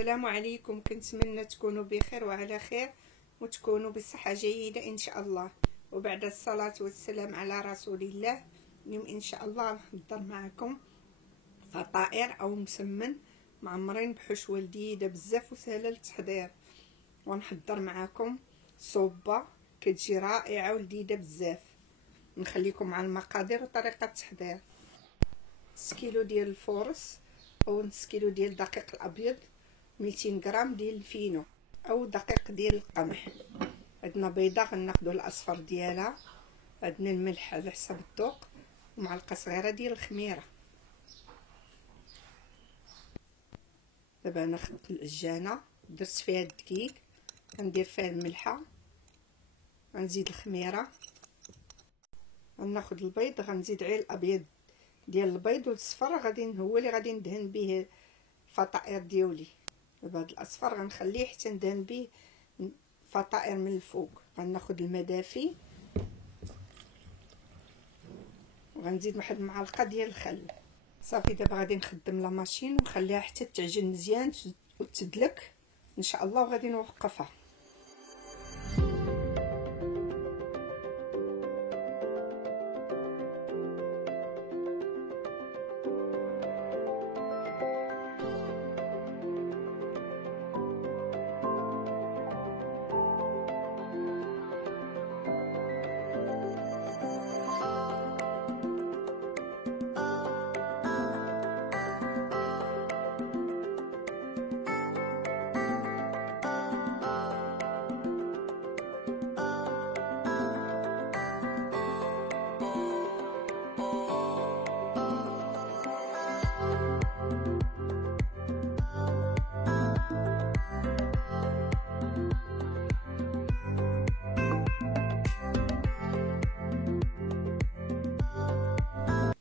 السلام عليكم. كنتمنى تكونوا بخير وعلى خير وتكونوا بصحة جيدة إن شاء الله. وبعد الصلاة والسلام على رسول الله، اليوم إن شاء الله نحضر معكم فطائر أو مسمن معمرين بحشوة لذيذة بزاف وسهلة للتحضير. ونحضر معكم صوبة كتجي رائعة ولذيذة بزاف. نخليكم مع المقادير وطريقة التحضير. نص كيلو ديال الفورص او نص كيلو ديال الدقيق الابيض، 200 غرام ديال الفينو او دقيق ديال القمح. عندنا بيضه غناخذوا الاصفر ديالها، عندنا الملح على حسب الذوق ومعلقه صغيره ديال الخميره. دابا انا خدت العجانه درت فيها الدقيق، غندير فيها الملحه، غنزيد الخميره، غناخذ البيض غنزيد غير الابيض ديال البيض والصفر هو اللي غادي ندهن به الفطائر ديالي. دابا هاد الاصفر غنخليه حتى ندهن به فطائر من الفوق. غناخذ الماء دافي وغنزيد واحد المعلقه ديال الخل. صافي دابا غادي نخدم لا ماشين ونخليها حتى تعجن مزيان وتدلك ان شاء الله، وغادي نوقفها.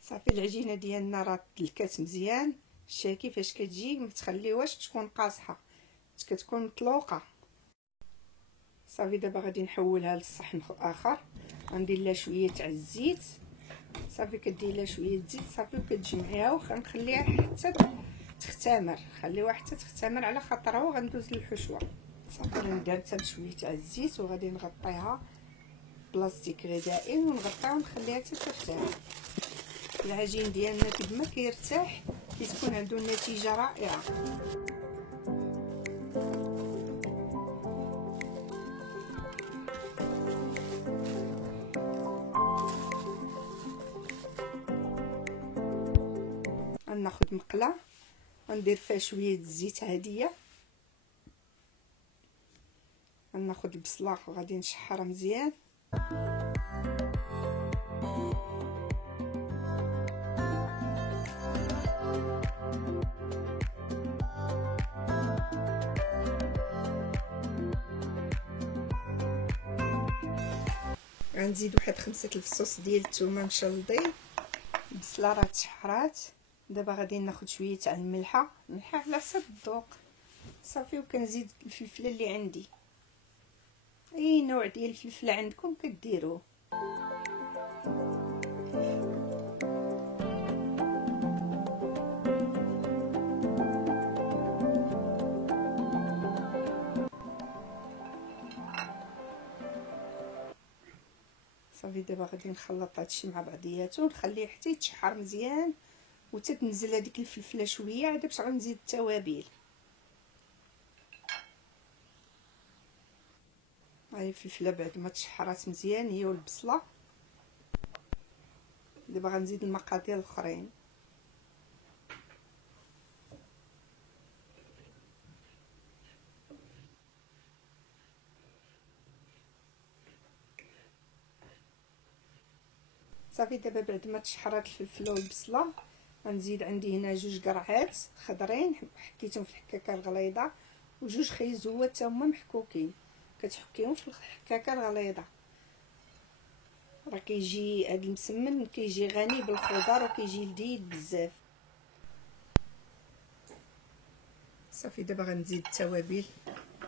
صافي العجينه ديالنا راه تلكات مزيان. شتي كيفاش كتجي، ما تخليوهاش تكون قاصحه، كتكون مطلوقه. صافي دابا غادي نحولها للصحن اخر، غندير لها شويه تاع الزيت. صافي كدير لها شويه الزيت صافي وكتجمعيها وغنخليها حتى تختمر. خليوها حتى تختمر على خاطرها وغندوز للحشوه. صافي ندير حتى شويه تاع الزيت وغادي نغطيها بلاستيك غذائي ونغطيها ونخليها حتى ترتاح. العجين ديالنا قد ما كيرتاح كتكون عنده النتيجه رائعه. غناخذ مقله غندير فيها شويه الزيت عاديه، غناخذ البصله وغادي نشحرها مزيان. غنزيد واحد 5 الفصوص ديال الثومه مشلضين. البصله راه تشحرات. دابا غادي ناخذ شويه تاع الملحه على حسب الذوق. صافي وكنزيد الفلفله اللي عندي، اي نوع ديال الفلفله عندكم كديروه. صافي دابا غادي نخلط هادشي مع بعضياتو ونخليه حتى يتشحر مزيان وتتنزل هذيك الفلفله شويه عاد باش غنزيد التوابل. هاي الفلفله بعد ما تشحرات مزيان هي والبصله. دابا غنزيد المقادير الاخرين. صافي دابا بعد ما تشحرات الفلفله والبصله غنزيد عندي هنا 2 قرعات خضرين حكيتهم في الحكاكه الغليظه، و2 خيزوات حتى هما محكوكين كتحكيهم في الحكاكه الغليظه. راه كيجي هذا المسمن كيجي غني بالخضر وكيجي لذيذ بزاف. صافي دابا غنزيد التوابل،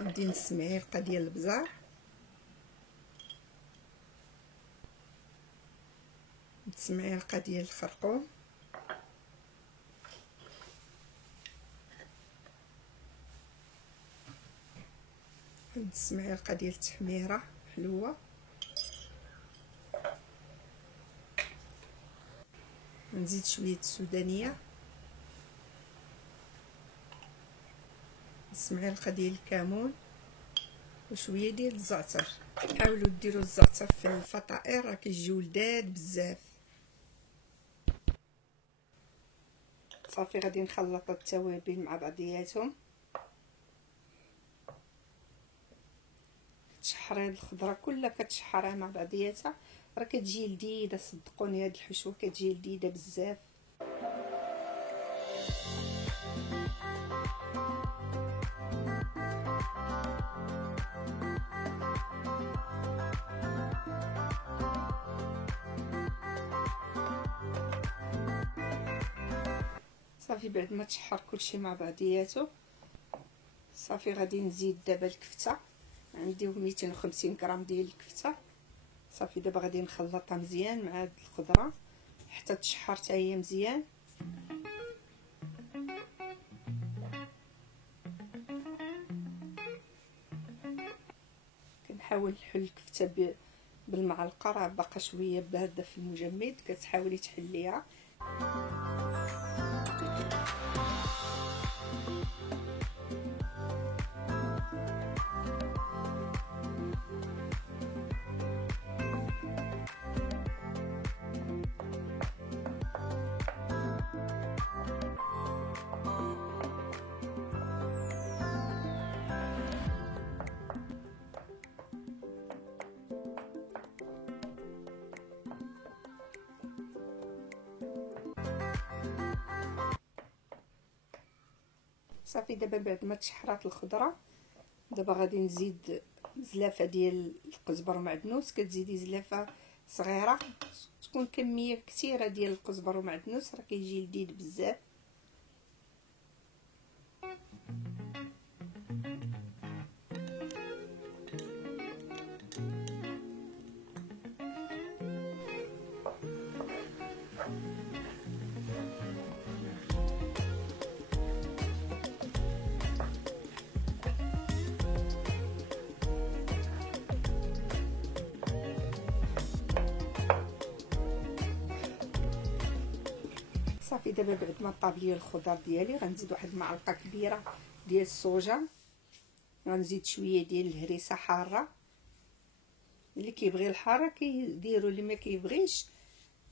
غندير نص معلقه ديال البزار، نص معلقه ديال الخرقوم، نص معلقه ديال التحميره حلوه، نزيد شويه السودانيه، نص معلقه ديال الكمون، وشويه ديال الزعتر. حاولوا ديروا الزعتر في الفطائر راه كيجيو لذاذ بزاف. صافي غادي نخلط التوابل مع بعضياتهم. تشحري الخضره كلها كتشحرها مع بعضياتها راه كتجي لذيذه، صدقوني هاد الحشوه كتجي لذيذه بزاف. صافي بعد ما تشحر كلشي مع بعضياتو، صافي غادي نزيد دابا الكفته. عندي 250 غرام ديال الكفته. صافي دابا غادي نخلطها مزيان مع هاد الخضره حتى تشحر حتى هي مزيان. كنحاول نحل الكفته بالمعلقه، راه باقا شويه بارده في المجمد، كتحاولي تحليها. صافي دابا بعد ما تشحرات الخضره، دابا غادي نزيد زلافه ديال القزبر ومعدنوس. كتزيدي زلافه صغيره، تكون كميه كثيره ديال القزبر ومعدنوس راه كيجي لذيذ بزاف. صافي دابا بعد ما طاب ليا الخضر ديالي غنزيد واحد المعلقه كبيره ديال الصوجا، غنزيد شويه ديال الهريسه حاره. اللي كيبغي الحاره كيديروا، اللي ما كيبغيش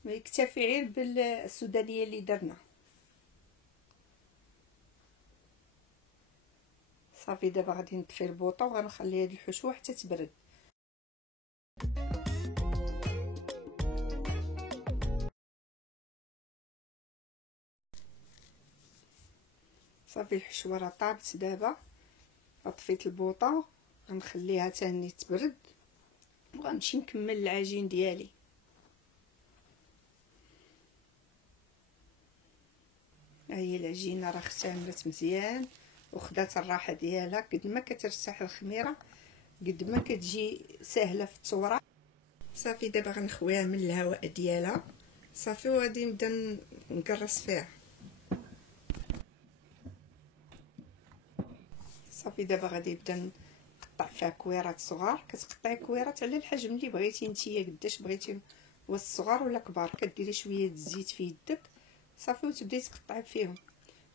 ما يكتفي غير بالسودانيه اللي درنا. صافي دابا غادي نطفي البوطه وغنخلي هاد الحشوه حتى تبرد. صافي الحشوه راه طابت دابا، طفيت البوطه غنخليها تاني تبرد وغنمشي نكمل العجين ديالي. ها هي العجينه راه اختمرت مزيان وخدات الراحه ديالها. قد ما كترتاح الخميره قد ما كتجي سهله في التصويره. صافي دابا غنخويها من الهواء ديالها. صافي وغادي نبدا نقرص فيها. صافي دابا غادي نبدا نقطع فيها كويرات صغار. كتقطعي كويرات على الحجم اللي بغيتي نتيا، قداش بغيتي، واش صغار ولا كبار. كديري شويه الزيت في يدك صافي وتبداي تقطعي فيهم.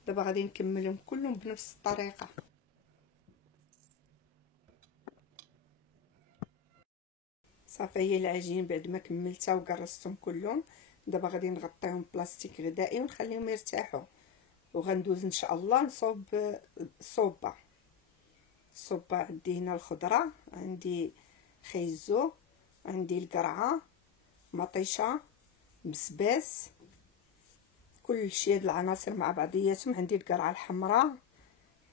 دابا غادي نكملهم كلهم بنفس الطريقه. صافي هي العجين بعد ما كملتها وقرصتهم كلهم، دابا غادي نغطيهم بلاستيك غذائي ونخليهم يرتاحوا. وغندوز ان شاء الله نصوب الصوبه. عندي هنا الخضره، عندي خيزو، عندي القرعه، مطيشه، بسباس، كل شيء هاد العناصر مع بعضياتهم. عندي القرعه الحمراء،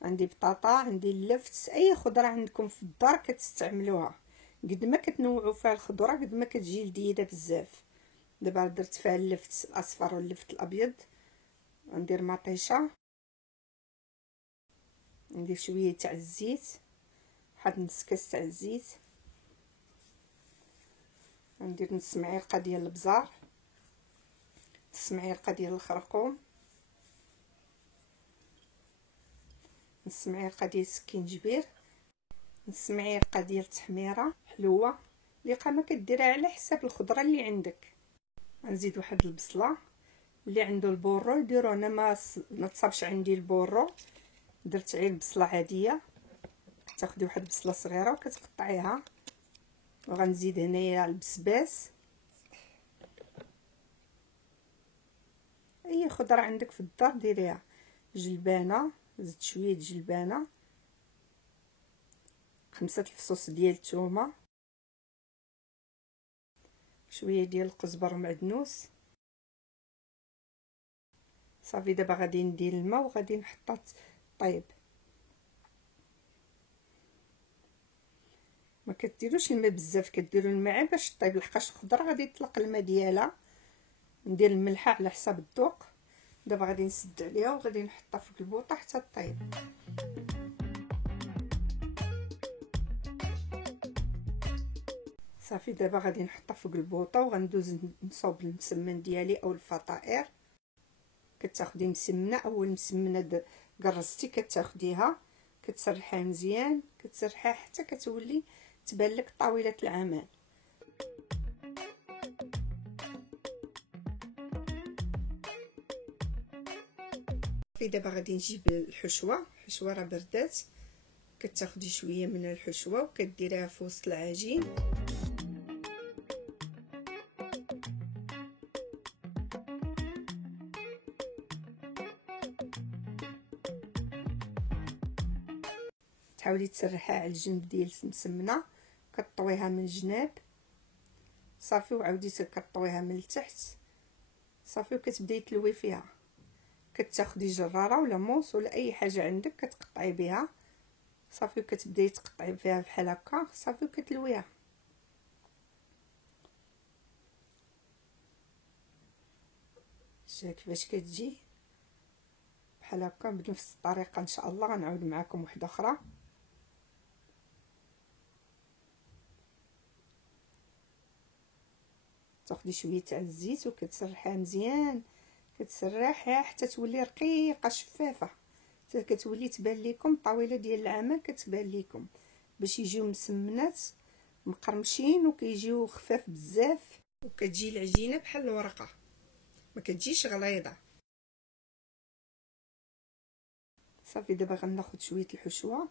عندي بطاطا، عندي اللفت. اي خضره عندكم في الدار كتستعملوها. قد ما كتنوعوا فيها الخضره قد ما كتجي لذيذه بزاف. دابا درت فيها اللفت الاصفر واللفت الابيض. ندير مطيشه، ندير شويه تاع الزيت، واحد نص كاس تاع الزيت، ندير نص معلقه ديال البزار، نص معلقه ديال الخرقوم، نص معلقه ديال السكينجبير، نص معلقه ديال التحميره حلوه اللي قامه كديرها على حساب الخضره اللي عندك. غنزيد واحد البصله، اللي عنده البورو يديرو، انا ما تصابش عندي البورو، درت غير البصله عاديه. تاخدي واحد البصله صغيره وكتقطعيها. وغنزيد هنايا البسباس، اي خضره عندك في الدار ديريها، جلبانه، زدت شويه جلبانه، 5 الفصوص ديال الثومه، شويه ديال القزبر ومعدنوس. صافي دابا غادي ندير الماء وغادي نحطها طيب. ما كديروش الماء بزاف، كديروا الماء باش طيب، لحقاش الخضره غادي تطلق الماء ديالها. ندير الملحه على حساب الذوق. دابا غادي نسد عليها وغادي نحطها في البوطه حتى طيب. صافي دابا غادي نحطها فوق البوطه وغندوز نصوب المسمن ديالي او الفطائر. كتاخدي مسمنه، اول مسمنه قرصتي كتاخديها كتسرحيها مزيان، كتسرحيها حتى كتولي تبان لك طاوله العمل. في دابا غادي نجيب الحشوه راه بردات. كتاخدي شويه من الحشوه وكديريها في وسط العجين. تحاولي تسرحيها على الجنب ديال المسمنه، كطويها من الجناب صافي، وعاودي كطويها من التحت صافي، وكتبداي تلوي فيها. كتاخدي جراره ولا موس ولا اي حاجه عندك كتقطعي بها صافي، وكتبداي تقطعي فيها بحال هكا صافي، وكتلويها. شوفي كيفاش كتجي بحال هكا بنفس الطريقه. ان شاء الله غنعاود معكم وحده اخرى. تاخدي شويه تاع الزيت وكتسرحيها مزيان، كتسرحيها حتى تولي رقيقه شفافه، حتى كتولي تبان لكم طاوله ديال العمل، كتبان لكم باش يجيو مسمنات مقرمشين وكيجيو خفاف بزاف، وكتجي العجينه بحال الورقه، ما كتجيش غليظه. صافي دابا غناخد شويه الحشوه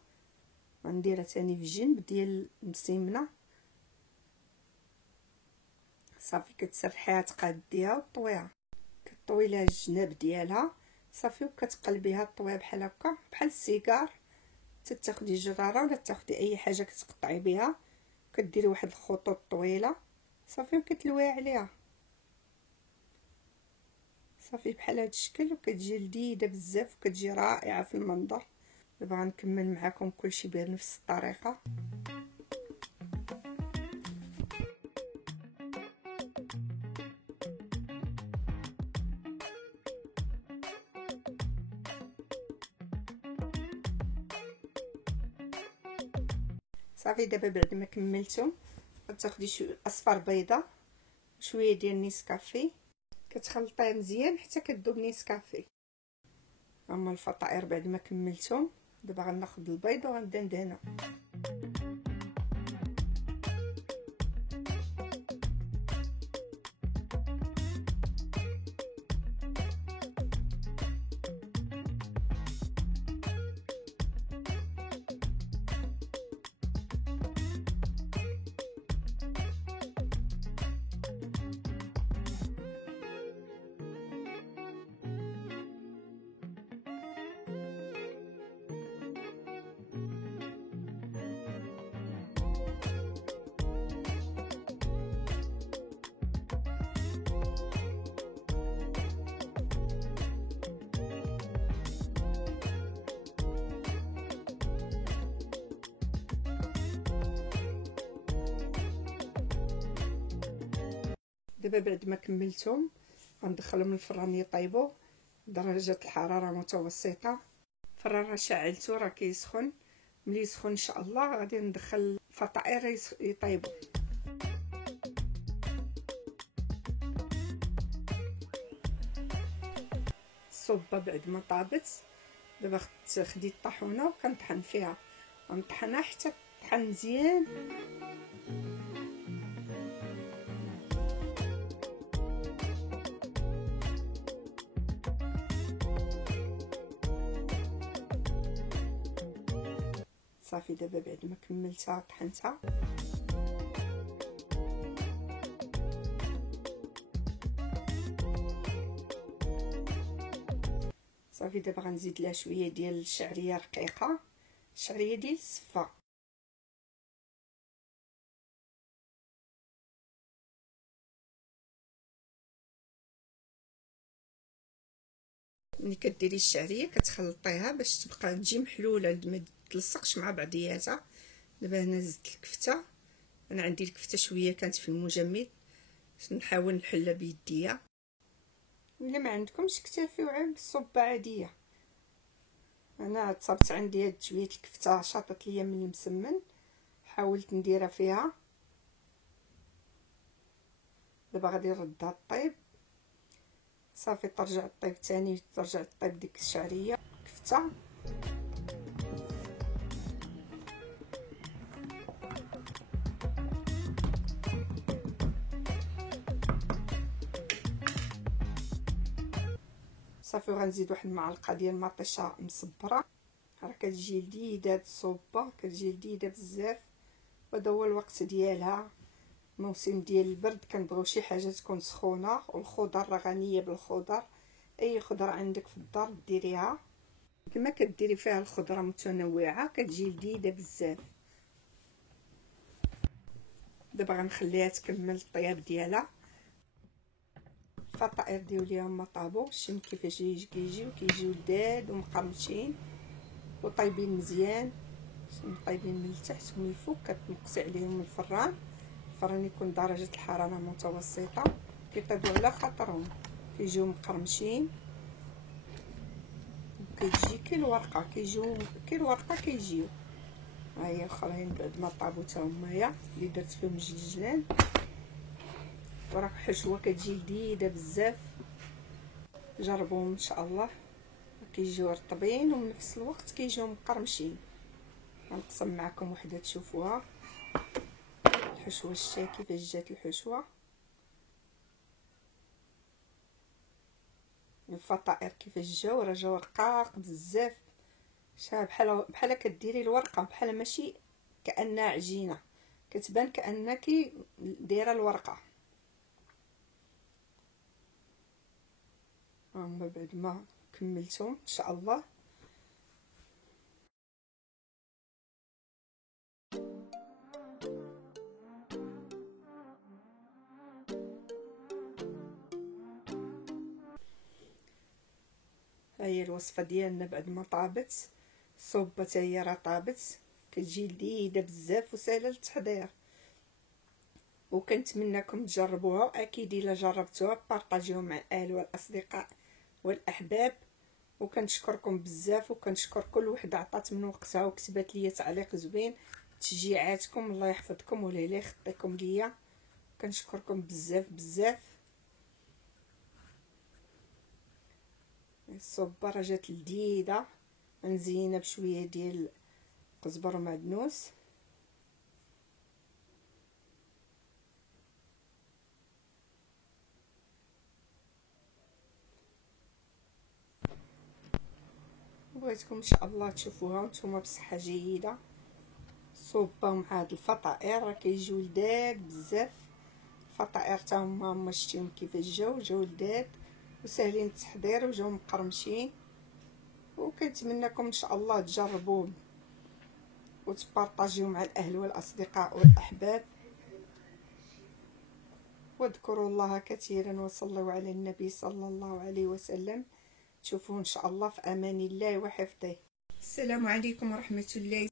غنديرها ثاني في الجنب ديال المسمنه صافي. كتسرحيها تقاديها وطويها، كطوي لها الجناب ديالها صافي، وكتقلبيها طويها بحال هكا بحال السيجار. تاخدي جراره ولا تاخدي اي حاجه كتقطعي بها، كديري واحد الخطوط طويله صافي، وكتلويها عليها صافي بحال هذا الشكل، وكتجي لذيذه بزاف وكتجي رائعه في المنظر. دابا غنكمل معكم كلشي بنفس الطريقه. صافي دابا بعد ما كملتم غتاخدي شويه اصفر بيضه وشويه ديال نيسكافي، كتخلطيه مزيان حتى كذوب نيسكافي. هما الفطائر بعد ما كملتهم. دابا غناخد البيض وغنبدا ندهنو. دابا بعد ما كملتهم غندخلهم للفران يطيبوا درجه الحراره متوسطه. الفران راه شعلته راه كيسخن، ملي يسخن ان شاء الله غادي ندخل الفطائر يطيبوا. الصوبه بعد ما طابت دابا خديت الطاحونه وكنطحن فيها، غنطحنها حتى طحن مزيان. صافي دابا بعد ما كملتها طحنتها صافي. دابا غنزيد لها شويه ديال الشعريه رقيقه، الشعريه ديال الصفه. ملي كديري الشعريه كتخلطيها باش تبقى تجي محلوله، ما تلصقش مع بعضياتها. دابا هنا زدت الكفته، انا عندي الكفته شويه كانت في المجمد، نحاول نحلها بيديا. الا ما عندكمش اكتفيو غير بالصبه عاديه. انا تصبت عندي هاد شويه الكفته شاطت ليا من المسمن، حاولت نديرها فيها. دابا غادي نردها طيب، صافي ترجع طيب ثاني، ترجع طيب ديك الشعريه كفته. صافي غنزيد واحد المعلقه ديال المطيشه مصبره، راه كتجي لذيذه هاد الصوبه، كتجي لذيذه بزاف. وهذا هو الوقت ديالها، موسم ديال البرد، كنبغيو شي حاجه تكون سخونه. والخضر راه غنيه بالخضر، اي خضره عندك في الدار ديريها. كما كديري فيها الخضره متنوعه كتجي لذيذه بزاف. دابا غنخليها تكمل الطياب ديالها. الفطائر ديالي هما طابو، شتي كيفاش كيجيو لذاذ ومقرمشين وطايبين مزيان. طايبين من التحت ومن الفوق، كتنقصي عليهم من الفران. الفران يكون درجه الحراره متوسطه، كيطيبوا على خاطرهم، كيجيو مقرمشين. كتجي كي الورقه، كي الورقه كيجيو. ها هي اخرين بعد ما طابو تا همايا اللي درت فيهم الجلجلان. وراه حشوه كتجي لذيذه بزاف، جربوهم ان شاء الله. كيجيو رطبين وفي نفس الوقت كيجيو مقرمشين. غنقسم معكم وحده تشوفوها الحشوه. شتي كيفاش جات الحشوه؟ الفطائر كيفاش جاو، راه جاو رقاق بزاف، بحال كديري الورقه، بحال ماشي كانها عجينه، كتبان كانك دايره الورقه. هما بعد ما كملتهم ان شاء الله. هي الوصفه ديالنا بعد ما طابت. الصوبه حتى هي راه طابت، كتجي لذيذه بزاف وسهله للتحضير. وكنتمنىكم تجربوها، اكيد الا جربتوها بارطاجيوها مع الاهل والاصدقاء والاحباب. وكنشكركم بزاف، وكنشكر كل وحده عطات من وقتها وكتبت لي تعليق زوين. تشجيعاتكم الله يحفظكم ولا يخطيكم ليا، كنشكركم بزاف بزاف. الصوبه راه جات لذيذه، نزينها بشويه ديال قزبر ومعدنوس. بغيتكم ان شاء الله تشوفوها وانتم بصحه جيده. الصوبه مع هاد الفطائر راه كيجيو لذاذ بزاف. الفطائر حتى هما شتيهم كيفاش جاو لذاذ وساهلين التحضير وجاو مقرمشين. وكنتمنىكم ان شاء الله تجربوه وتبارطاجيو مع الاهل والاصدقاء والاحباب. واذكروا الله كثيرا وصلوا على النبي صلى الله عليه وسلم. تشوفوا ان شاء الله في امان الله وحفظه. السلام عليكم ورحمه الله.